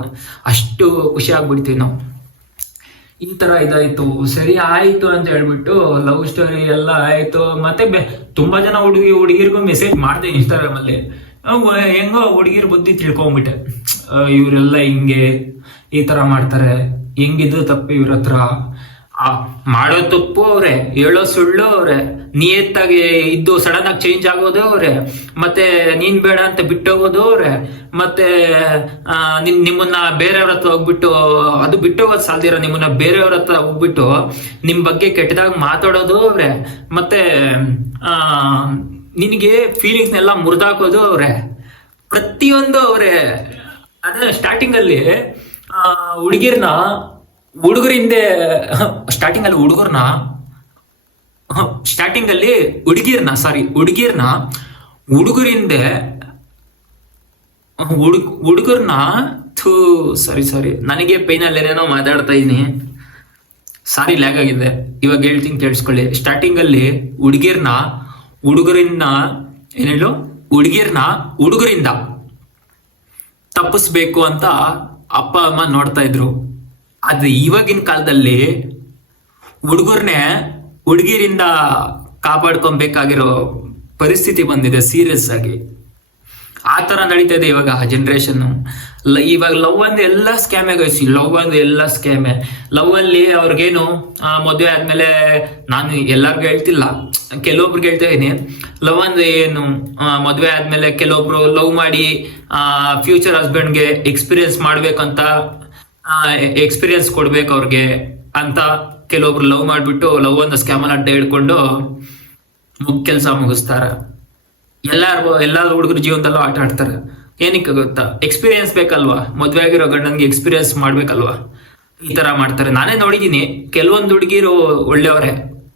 ಅಷ್ಟು ಖುಷಿ ಆಗ್ಬಿಡ್ತೀವಿ ನಾವು. ಈ ತರ ಇದಾಯ್ತು, ಸರಿ ಆಯ್ತು ಅಂತ ಹೇಳ್ಬಿಟ್ಟು ಲವ್ ಸ್ಟೋರಿ ಎಲ್ಲ ಆಯ್ತು. ಮತ್ತೆ ತುಂಬಾ ಜನ ಹುಡುಗಿರ್ಗೂ ಮೆಸೇಜ್ ಮಾಡಿದೆ ಇನ್ಸ್ಟಾಗ್ರಾಮ್ ಅಲ್ಲಿ, ಹೆಂಗೋ ಹುಡುಗಿರ್ ಬುದ್ಧಿ ತಿಳ್ಕೊಂಬಿಟ್ಟೆ. ಇವರೆಲ್ಲ ಹಿಂಗೆ ಈ ತರ ಮಾಡ್ತಾರೆ, ಹೆಂಗಿದ್ದು ತಪ್ಪು ಇವ್ರ ಹತ್ರ. ಮಾಡೋ ತಪ್ಪು ಅವ್ರೆ, ಹೇಳೋ ಸುಳ್ಳು ಅವ್ರೆ, ನಿಯತ್ತಾಗಿ ಇದ್ದು ಸಡನ್ ಆಗಿ ಚೇಂಜ್ ಆಗೋದು ಅವ್ರೆ, ಮತ್ತೆ ನೀನ್ ಬೇಡ ಅಂತ ಬಿಟ್ಟೋಗೋದು ಅವ್ರೆ, ಮತ್ತೆ ನಿಮ್ಮನ್ನ ಬೇರೆಯವ್ರ ಹತ್ರ ಹೋಗ್ಬಿಟ್ಟು, ಅದು ಬಿಟ್ಟೋಗೋದು ಸಾಲ್ದಿರ, ನಿಮ್ಮನ್ನ ಬೇರೆಯವ್ರ ಹತ್ರ ಹೋಗ್ಬಿಟ್ಟು ನಿಮ್ ಬಗ್ಗೆ ಕೆಟ್ಟದಾಗ ಮಾತಾಡೋದು ಅವ್ರೆ, ಮತ್ತೆ ನಿನಗೆ ಫೀಲಿಂಗ್ಸ್ ನೆಲ್ಲ ಮುರಿದಾಕೋದು ಅವ್ರೆ, ಪ್ರತಿಯೊಂದು ಅವ್ರೆ. ಅದೇ ಸ್ಟಾರ್ಟಿಂಗ್ ಅಲ್ಲಿ ಹುಡುಗಿರ್ನ ಹುಡುಗರಿಂದೆ ಸ್ಟಾರ್ಟಿಂಗ್ ಅಲ್ಲಿ ಹುಡುಗಿರ್ನ ಹುಡುಗರಿಂದೆ ಹುಡುಗರ್ನ ಸಾರಿ ನನಗೆ ಪೈನಲ್ಲಿ ಏನೇನೋ ಮಾತಾಡ್ತಾ ಇದೀನಿ, ಸಾರಿ ಲ್ಯಾಗ್ ಆಗಿದೆ. ಇವಾಗ ಹೇಳ್ತೀನಿ ಕೇಳಿಸ್ಕೊಳ್ಳಿ. ಸ್ಟಾರ್ಟಿಂಗ್ ಅಲ್ಲಿ ಹುಡುಗಿರ್ನ ಹುಡುಗರಿಂದ ತಪ್ಪಿಸ್ಬೇಕು ಅಂತ ಅಪ್ಪ ಅಮ್ಮ ನೋಡ್ತಾ ಇದ್ರು. ಆದ್ರೆ ಇವಾಗಿನ ಕಾಲದಲ್ಲಿ ಹುಡುಗಿರಿಂದ ಕಾಪಾಡ್ಕೊಬೇಕಾಗಿರೋ ಪರಿಸ್ಥಿತಿ ಬಂದಿದೆ ಸೀರಿಯಸ್ ಆಗಿ. ಆ ತರ ನಡೀತಾ ಇದೆ ಇವಾಗ ಜನರೇಷನ್. ಇವಾಗ ಲವ್ ಅಂದ್ರೆ ಎಲ್ಲ ಸ್ಕ್ಯಾಮೆ ಗಳಿಸಿ, ಲವ್ ಅಂದ್ರೆ ಎಲ್ಲ ಸ್ಕ್ಯಾಮೆ. ಲವ್ ಅಲ್ಲಿ ಅವ್ರಿಗೇನು ಮದುವೆ ಆದ್ಮೇಲೆ, ನಾನು ಎಲ್ಲರಿಗೂ ಹೇಳ್ತಿಲ್ಲ, ಕೆಲವೊಬ್ರಿಗೆ ಹೇಳ್ತಾ ಇದೀನಿ, ಲವ್ ಅಂದ್ರೆ ಏನು, ಮದುವೆ ಆದ್ಮೇಲೆ ಕೆಲವೊಬ್ರು ಲವ್ ಮಾಡಿ ಫ್ಯೂಚರ್ ಹಸ್ಬೆಂಡ್ಗೆ ಎಕ್ಸ್ಪೀರಿಯನ್ಸ್ ಮಾಡ್ಬೇಕಂತ, ಎಕ್ಸ್ಪೀರಿಯನ್ಸ್ ಕೊಡ್ಬೇಕು ಅವ್ರಿಗೆ ಅಂತ ಕೆಲವೊಬ್ರು ಲವ್ ಮಾಡ್ಬಿಟ್ಟು ಲವ್ ಒಂದು ಸ್ಕ್ಯಾಮಲ್ ಅಡ್ಡ ಹಿಡ್ಕೊಂಡು ಕೆಲಸ ಮುಗಿಸ್ತಾರ. ಎಲ್ಲಾರು ಹುಡುಗರ ಜೀವನದಲ್ಲೂ ಆಟ ಆಡ್ತಾರೆ. ಏನಕ್ಕೆ ಗೊತ್ತಾ? ಎಕ್ಸ್ಪೀರಿಯನ್ಸ್ ಬೇಕಲ್ವಾ, ಮದ್ವೆ ಆಗಿರೋ ಗಂಡನ್ಗೆ ಎಕ್ಸ್ಪೀರಿಯನ್ಸ್ ಮಾಡ್ಬೇಕಲ್ವಾ, ಈ ತರ ಮಾಡ್ತಾರೆ. ನಾನೇ ನೋಡಿದೀನಿ, ಕೆಲವೊಂದು ಹುಡುಗಿರು ಒಳ್ಳೆಯವರೇ,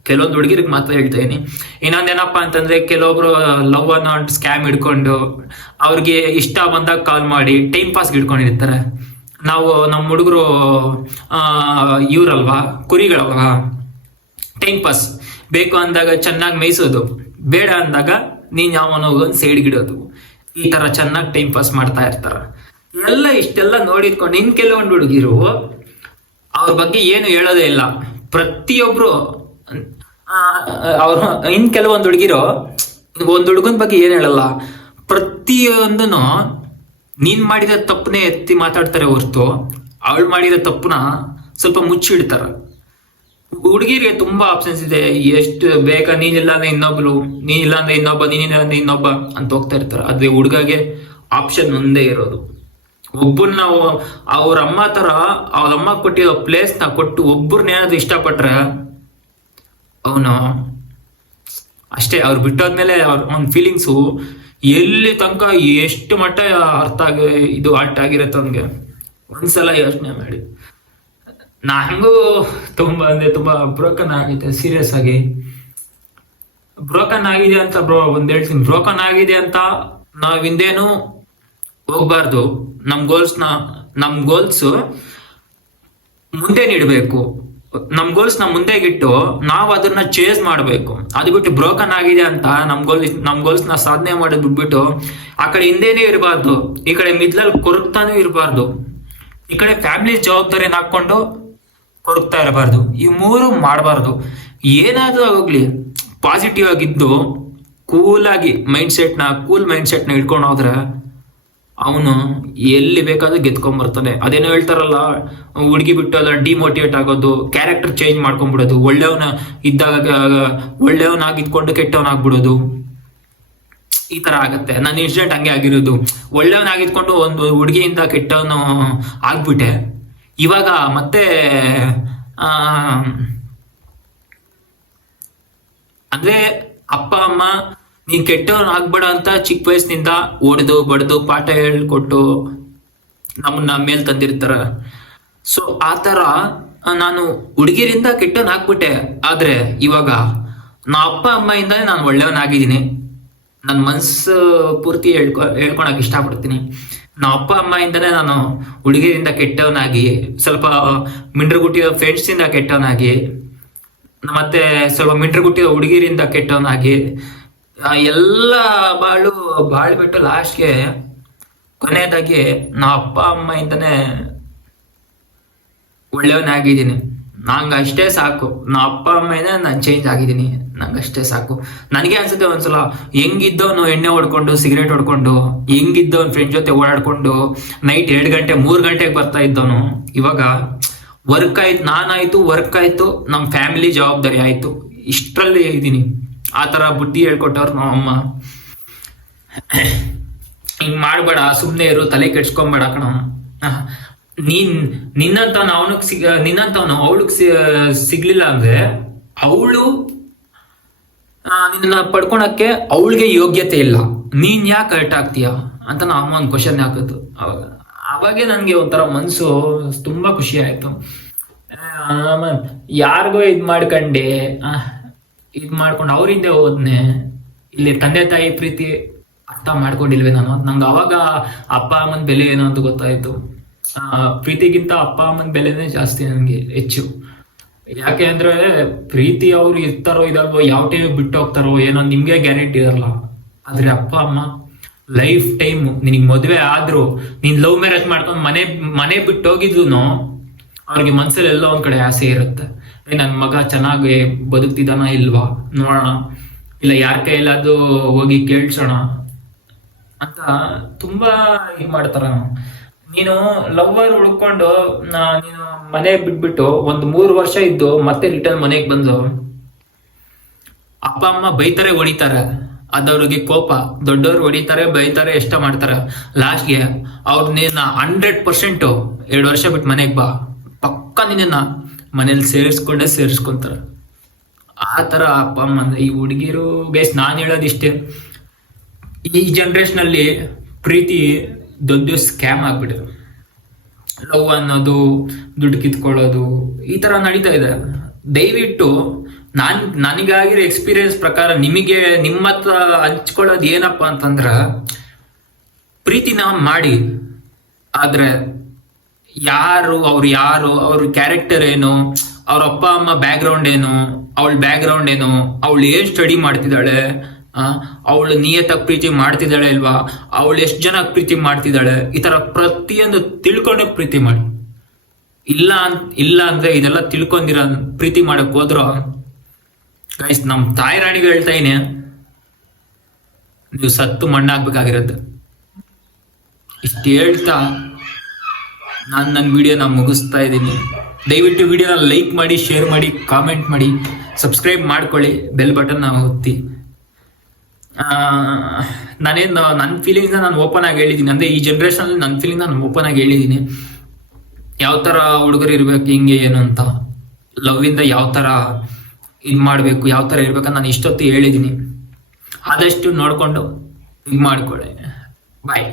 ಕೆಲವೊಂದು ಹುಡುಗಿರಿಗೆ ಮಾತ್ರ ಹೇಳ್ತಾ ಇದೀನಿ. ಇನ್ನೊಂದೇನಪ್ಪಾ ಅಂತಂದ್ರೆ, ಕೆಲವೊಬ್ರು ಲವ್ ಅನ್ನೋ ಸ್ಕ್ಯಾಮ್ ಹಿಡ್ಕೊಂಡು ಅವ್ರಿಗೆ ಇಷ್ಟ ಬಂದಾಗ ಕಾಲ್ ಮಾಡಿ ಟೈಮ್ ಪಾಸ್ ಹಿಡ್ಕೊಂಡಿರ್ತಾರೆ. ನಮ್ಮ ಹುಡುಗರು ಇವ್ರಲ್ವಾ, ಕುರಿಗಳಲ್ವಾ, ಟೈಮ್ ಪಾಸ್ ಬೇಕು ಅಂದಾಗ ಚೆನ್ನಾಗಿ ಮೇಯಿಸೋದು, ಬೇಡ ಅಂದಾಗ ನೀನ್ ಯಾವನೋ ಒಂದು ಸೈಡ್ ಗಿಡೋದು, ಈ ತರ ಚೆನ್ನಾಗಿ ಟೈಮ್ ಪಾಸ್ ಮಾಡ್ತಾ ಇರ್ತಾರ. ಇಷ್ಟೆಲ್ಲ ನೋಡಿದ್ಕೊಂಡು ಇನ್ ಕೆಲವೊಂದು ಹುಡುಗಿರು ಅವ್ರ ಬಗ್ಗೆ ಏನು ಹೇಳೋದೇ ಇಲ್ಲ. ಪ್ರತಿಯೊಬ್ರು ಇನ್ ಕೆಲವೊಂದು ಹುಡುಗಿರು ಒಂದ್ ಹುಡುಗನ ಬಗ್ಗೆ ಏನ್ ಹೇಳಲ್ಲ, ಪ್ರತಿಯೊಂದನು ನೀನ್ ಮಾಡಿದ ತಪ್ಪನೇ ಎತ್ತಿ ಮಾತಾಡ್ತಾರೆ ಹೊರ್ತು ಅವಳು ಮಾಡಿದ ತಪ್ಪನ ಸ್ವಲ್ಪ ಮುಚ್ಚಿಡ್ತಾರ. ಹುಡುಗಿರಿಗೆ ತುಂಬಾ ಆಪ್ಷನ್ಸ್ ಇದೆ, ಎಷ್ಟು ಬೇಕಾ, ನೀನಿಲ್ಲ ಅಂದ್ರೆ ಇನ್ನೊಬ್ರು, ನೀನಿಲ್ಲ ಅಂದ್ರೆ ಇನ್ನೊಬ್ಬ ಅಂತ ಹೋಗ್ತಾ ಇರ್ತಾರ. ಆದ್ರೆ ಹುಡುಗಗೆ ಆಪ್ಷನ್ ಒಂದೇ ಇರೋದು, ಒಬ್ಬರನ್ನ ಅವ್ರ ಅಮ್ಮ ಕೊಟ್ಟಿರೋ ಪ್ಲೇಸ್ ನ ಕೊಟ್ಟು ಒಬ್ಬರನ್ನ ಏನಾದ್ರು ಇಷ್ಟಪಟ್ರೆ ಅವನು ಅಷ್ಟೇ. ಅವ್ರು ಬಿಟ್ಟೋದ್ಮೇಲೆ ಅವ್ನ ಫೀಲಿಂಗ್ಸು ಎಲ್ಲಿ ತನಕ ಎಷ್ಟು ಮಟ್ಟ ಇದು ಆಟ ಆಗಿರತ್ತೆ ಅವ್ನಿಗೆ ಒಂದ್ಸಲ ಯೋಚನೆ ಮಾಡಿ. ನಂಗೂ ತುಂಬಾ ಬ್ರೋಕನ್ ಆಗಿದೆ, ಸೀರಿಯಸ್ ಆಗಿ ಬ್ರೋಕನ್ ಆಗಿದೆ ಅಂತ ಒಂದ್ ಹೇಳ್ತೀನಿ. ಬ್ರೋಕನ್ ಆಗಿದೆ ಅಂತ ನಾವ್ ಹಿಂದೇನು ಹೋಗ್ಬಾರ್ದು. ನಮ್ ಗೋಲ್ಸ್ ಮುಂದೆ ನೀಡಬೇಕು. ನಮ್ ಗೋಲ್ಸ್ ಮುಂದೆಗಿಟ್ಟು ನಾವು ಅದನ್ನ ಚೇಸ್ ಮಾಡ್ಬೇಕು. ಅದು ಬಿಟ್ಟು ಬ್ರೋಕನ್ ಆಗಿದೆ ಅಂತ ನಮ್ ಗೋಲ್ಸ್ ಸಾಧನೆ ಮಾಡೋದ್ ಬಿಟ್ಬಿಟ್ಟು ಆ ಕಡೆ ಹಿಂದೆನೇ ಇರಬಾರ್ದು, ಈ ಕಡೆ ಮಿದ್ಲಲ್ಲಿ ಕೊರಗ್ತಾನೂ ಇರಬಾರ್ದು, ಈ ಕಡೆ ಫ್ಯಾಮಿಲಿ ಜವಾಬ್ದಾರಿನ ಹಾಕೊಂಡು ಕೊರಗ್ತಾ ಇರಬಾರ್ದು. ಈ ಮೂರು ಮಾಡಬಾರ್ದು. ಏನಾದ್ರೂ ಆಗೋಗ್ಲಿ ಪಾಸಿಟಿವ್ ಆಗಿದ್ದು ಕೂಲ್ ಮೈಂಡ್ ಸೆಟ್ನ ಇಟ್ಕೊಂಡು ಹೋದ್ರೆ ಅವನು ಎಲ್ಲಿ ಬೇಕಾದ್ರೂ ಗೆದ್ಕೊಂಡ್ಬರ್ತಾನೆ. ಅದೇನೋ ಹೇಳ್ತಾರಲ್ಲ, ಹುಡುಗಿ ಬಿಟ್ಟು ಅಲ್ಲ ಡಿಮೋಟಿವೇಟ್ ಆಗೋದು, ಕ್ಯಾರೆಕ್ಟರ್ ಚೇಂಜ್ ಮಾಡ್ಕೊಂಡ್ಬಿಡೋದು, ಒಳ್ಳೆಯವನಾಗಿದ್ಕೊಂಡು ಕೆಟ್ಟವನಾಗ್ಬಿಡೋದು, ಈ ತರ ಆಗತ್ತೆ. ನನ್ನ ಇನ್ಸಿಡೆಂಟ್ ಹಂಗೆ ಆಗಿರೋದು. ಒಳ್ಳೆಯವನಾಗಿದ್ಕೊಂಡು ಒಂದು ಹುಡುಗಿಯಿಂದ ಕೆಟ್ಟವನು ಆಗ್ಬಿಟ್ಟೆ. ಇವಾಗ ಮತ್ತೆ ಅಂದ್ರೆ ಅಪ್ಪ ಅಮ್ಮ ನೀನ್ ಕೆಟ್ಟವನ್ ಆಗ್ಬೇಡ ಅಂತ ಚಿಕ್ಕ ವಯಸ್ಸಿನಿಂದ ಹೊಡೆದು ಬಡ್ದು ಪಾಠ ಹೇಳ್ಕೊಟ್ಟು ನಮ್ಮನ್ನ ಮೇಲ್ ತಂದಿರ್ತಾರ. ಸೊ ಆತರ ನಾನು ಹುಡುಗಿರಿಂದ ಕೆಟ್ಟವನ್ ಆಗ್ಬಿಟ್ಟೆ. ಆದ್ರೆ ಇವಾಗ ನಾ ಅಪ್ಪ ಅಮ್ಮಯಿಂದಾನೆ ನಾನು ಒಳ್ಳೆಯವನಾಗಿದ್ದೀನಿ. ನನ್ನ ಮನ್ಸು ಪೂರ್ತಿ ಹೇಳ್ಕೊಳಕ್ ಇಷ್ಟಪಡ್ತೀನಿ. ನಾ ಅಪ್ಪ ಅಮ್ಮಯಿಂದನೇ ನಾನು ಹುಡುಗಿರಿಂದ ಕೆಟ್ಟವನಾಗಿ, ಸ್ವಲ್ಪ ಮಿಂಡ್ರಗುಟ್ಟಿದ ಫ್ರೆಂಡ್ಸಿಂದ ಕೆಟ್ಟವನಾಗಿ, ಮತ್ತೆ ಸ್ವಲ್ಪ ಮಿಂಡ್ರಗುಟ್ಟಿದ ಹುಡುಗಿರಿಂದ ಕೆಟ್ಟವನಾಗಿ, ಎಲ್ಲ ಬಾಳ್ಬಿಟ್ಟು ಲಾಸ್ಟ್ಗೆ ಕೊನೆಯದಾಗಿ ನಾ ಅಪ್ಪ ಅಮ್ಮಯಿಂದನೇ ಒಳ್ಳೆಯವನಾಗಿದ್ದೀನಿ. ನಂಗೆ ಅಷ್ಟೇ ಸಾಕು. ನಾ ಅಪ್ಪ ಅಮ್ಮಯಿಂದ ನಾನು ಚೇಂಜ್ ಆಗಿದ್ದೀನಿ. ನಂಗಷ್ಟೇ ಸಾಕು. ನನಗೆ ಅನ್ಸುತ್ತೆ ಒಂದ್ಸಲ ಹೆಂಗಿದ್ದವನು ಎಣ್ಣೆ ಹೊಡ್ಕೊಂಡು ಸಿಗರೇಟ್ ಹೊಡ್ಕೊಂಡು ಹೆಂಗಿದ್ದವನ್ ಫ್ರೆಂಡ್ ಜೊತೆ ಓಡಾಡ್ಕೊಂಡು ನೈಟ್ 2 ಗಂಟೆ 3 ಗಂಟೆಗೆ ಬರ್ತಾ ಇದ್ದವನು ಇವಾಗ ವರ್ಕ್ ಆಯ್ತು, ನಾನಾಯ್ತು, ವರ್ಕ್ ಆಯ್ತು, ನಮ್ಮ ಫ್ಯಾಮಿಲಿ ಜವಾಬ್ದಾರಿ ಆಯ್ತು, ಇಷ್ಟರಲ್ಲಿ ಇದ್ದೀನಿ. ಆ ತರ ಬುದ್ಧಿ ಹೇಳ್ಕೊಟ್ಟವ್ರು ನಮ್ಮ ಅಮ್ಮ. ಹಿಂಗ್ ಮಾಡ್ಬೇಡ, ಸುಮ್ನೆ ಇರು, ತಲೆ ಕೆಡ್ಸ್ಕೊಂಬೇಡ ಕಣ. ನಿನ್ನಂತವನು ಅವಳಿಗೆ ಸಿಗ್ಲಿಲ್ಲ ಅಂದ್ರೆ ಅವಳು ನಿನ್ನ ಪಡ್ಕೊಳಕ್ಕೆ ಅವಳಿಗೆ ಯೋಗ್ಯತೆ ಇಲ್ಲ, ನೀನ್ ಯಾಕೆ ಹರ್ಟ್ ಆಗ್ತೀಯ ಅಂತ ನಮ್ಮ ಅಮ್ಮ ಒಂದು ಕ್ವಶನ್ ಹಾಕಿತ್ತು. ಅವಾಗೆ ನನ್ಗೆ ಒಂಥರ ಮನ್ಸು ತುಂಬಾ ಖುಷಿ ಆಯ್ತು. ಯಾರಿಗೋ ಮಾಡ್ಕೊಂಡೆ ಮಾಡ್ಕೊಂಡು ಅವ್ರಿಂದೆ ಹೋದ್ನೆ, ಇಲ್ಲಿ ತಂದೆ ತಾಯಿ ಪ್ರೀತಿ ಅರ್ಥ ಮಾಡ್ಕೊಂಡಿಲ್ವೇ ನಾನು. ನಂಗೆ ಅವಾಗ ಅಪ್ಪ ಅಮ್ಮನ ಬೆಲೆ ಏನೋ ಅಂತ ಗೊತ್ತಾಯ್ತು. ಪ್ರೀತಿಗಿಂತ ಅಪ್ಪ ಅಮ್ಮನ ಬೆಲೆನೇ ಜಾಸ್ತಿ ನನ್ಗೆ ಹೆಚ್ಚು. ಯಾಕೆ ಅಂದ್ರೆ ಪ್ರೀತಿ ಅವ್ರು ಇರ್ತಾರೋ ಇದಲ್ವೋ, ಯಾವ ಟೈಮ್ ಬಿಟ್ಟು ಹೋಗ್ತಾರೋ ಏನೋ ನಿಮ್ಗೆ ಗ್ಯಾರಂಟಿ ಇರಲ್ಲ. ಆದ್ರೆ ಅಪ್ಪ ಅಮ್ಮ ಲೈಫ್ ಟೈಮ್, ನಿನಗ್ ಮದ್ವೆ ಆದ್ರೂ ನೀನ್ ಲವ್ ಮ್ಯಾರೇಜ್ ಮಾಡ್ಕೊಂಡು ಮನೆ ಬಿಟ್ಟು ಹೋಗಿದ್ನು ಅವ್ರಿಗೆ ಮನ್ಸಲ್ಲಿ ಎಲ್ಲೋ ಒಂದ್ ಕಡೆ ಆಸೆ ಇರುತ್ತೆ. ನನ್ ಮಗ ಚೆನ್ನಾಗಿ ಬದುಕ್ತಿದಾನ ಇಲ್ವಾ ನೋಡೋಣ, ಇಲ್ಲ ಯಾರ ಕೈಲಾದ್ರು ಹೋಗಿ ಕೇಳ್ಸೋಣ ಅಂತ ತುಂಬಾ ಇದು ಮಾಡ್ತಾರ. ನೀನು ಲವ್ವರ್ ಉಳ್ಕೊಂಡು ನೀನು ಮನೆ ಬಿಟ್ಬಿಟ್ಟು 3 ವರ್ಷ ಇದ್ದು ಮತ್ತೆ ರಿಟರ್ನ್ ಮನೆಗೆ ಬಂದು ಅಪ್ಪ ಅಮ್ಮ ಬೈತಾರೆ ಹೊಡಿತಾರೆ, ಅದವ್ರಿಗೆ ಕೋಪ. ದೊಡ್ಡವ್ರು ಹೊಡಿತಾರೆ ಬೈತಾರೆ ಎಷ್ಟ ಮಾಡ್ತಾರೆ, ಲಾಸ್ಟ್ಗೆ ಅವ್ರು ನೀನ 100% 2 ವರ್ಷ ಬಿಟ್ಟು ಮನೆಗೆ ಬಾ, ಪಕ್ಕ ನಿನ್ನ ಮನೇಲಿ ಸೇರಿಸ್ಕೊಂತಾರ. ಆ ತರ ಅಪ್ಪ ಅಮ್ಮ ಅಂದ್ರೆ ಈ ಹುಡುಗಿರು ಗೈಸ್. ನಾನ್ ಹೇಳೋದಿಷ್ಟೇ, ಈ ಜನರೇಷನ್ ಅಲ್ಲಿ ಪ್ರೀತಿ ದೊಡ್ಡ ಸ್ಕ್ಯಾಮ್ ಆಗ್ಬಿಟ್ಟು, ಲವ್ ಅನ್ನೋದು ದುಡ್ಡು ಕಿತ್ಕೊಳ್ಳೋದು ಈ ತರ ನಡೀತಾ ಇದೆ. ದಯವಿಟ್ಟು ನನಗಾಗಿರೋ ಎಕ್ಸ್ಪೀರಿಯನ್ಸ್ ಪ್ರಕಾರ ನಿಮಗೆ ನಿಮ್ಮ ಹತ್ರ ಹಂಚ್ಕೊಳ್ಳೋದು ಏನಪ್ಪ ಅಂತಂದ್ರ, ಪ್ರೀತಿನ ಮಾಡಿ, ಆದ್ರೆ ಅವ್ರ ಕ್ಯಾರೆಕ್ಟರ್ ಏನು, ಅವ್ರ ಅಪ್ಪ ಅಮ್ಮ ಬ್ಯಾಕ್ ಗ್ರೌಂಡ್ ಏನು, ಅವಳ ಬ್ಯಾಕ್ ಗ್ರೌಂಡ್ ಏನು, ಅವಳು ಏನ್ ಸ್ಟಡಿ ಮಾಡ್ತಿದ್ದಾಳೆ, ಅವಳು ನಿಯತ್ತಾಗಿ ಪ್ರೀತಿ ಮಾಡ್ತಿದ್ದಾಳೆ ಇಲ್ವಾ, ಅವಳು ಎಷ್ಟು ಜನ ಪ್ರೀತಿ ಮಾಡ್ತಿದ್ದಾಳೆ, ಈ ತರ ಪ್ರತಿಯೊಂದು ತಿಳ್ಕೊಂಡೆ ಪ್ರೀತಿ ಮಾಡಿ. ಇಲ್ಲ ಅಂದ್ರೆ ಇದೆಲ್ಲ ತಿಳ್ಕೊಂಡಿರ ಪ್ರೀತಿ ಮಾಡಕ್ ಹೋದ್ರ ಗೈಸ್, ನಮ್ ತಾಯಿ ರಾಣಿಗೆ ಹೇಳ್ತಾ ಇದೀನಿ, ನೀವು ಸತ್ತು ಮಣ್ಣಾಗ್ಬೇಕಾಗಿರುತ್ತೆ. ಇಷ್ಟು ಹೇಳ್ತಾ ನಾನು ನನ್ನ ವಿಡಿಯೋನ ಮುಗಿಸ್ತಾ ಇದ್ದೀನಿ. ದಯವಿಟ್ಟು ವಿಡಿಯೋನ ಲೈಕ್ ಮಾಡಿ, ಶೇರ್ ಮಾಡಿ, ಕಾಮೆಂಟ್ ಮಾಡಿ, ಸಬ್ಸ್ಕ್ರೈಬ್ ಮಾಡ್ಕೊಳ್ಳಿ, ಬೆಲ್ ಬಟನ್ ಒತ್ತಿ. ನನ್ನ ಫೀಲಿಂಗ್ಸ್ ನಾನು ಓಪನ್ ಆಗಿ ಹೇಳಿದ್ದೀನಿ. ಅಂದ್ರೆ ಈ ಜನರೇಷನ್ ನನ್ನ ಫೀಲಿಂಗ್ ನಾನು ಓಪನ್ ಆಗಿ ಹೇಳಿದ್ದೀನಿ. ಯಾವ ತರ ಹುಡುಗರು ಇರ್ಬೇಕು, ಹಿಂಗೆ ಏನು ಅಂತ, ಲವ್ ಇಂದ ಯಾವ ತರ ಇದ್ ಮಾಡ್ಬೇಕು, ಯಾವ ತರ ಇರ್ಬೇಕಂತ ನಾನು ಇಷ್ಟೊತ್ತು ಹೇಳಿದ್ದೀನಿ. ಆದಷ್ಟು ನೋಡ್ಕೊಂಡು ಇದ್ ಮಾಡ್ಕೊಳ್ಳಿ. ಬಾಯ್.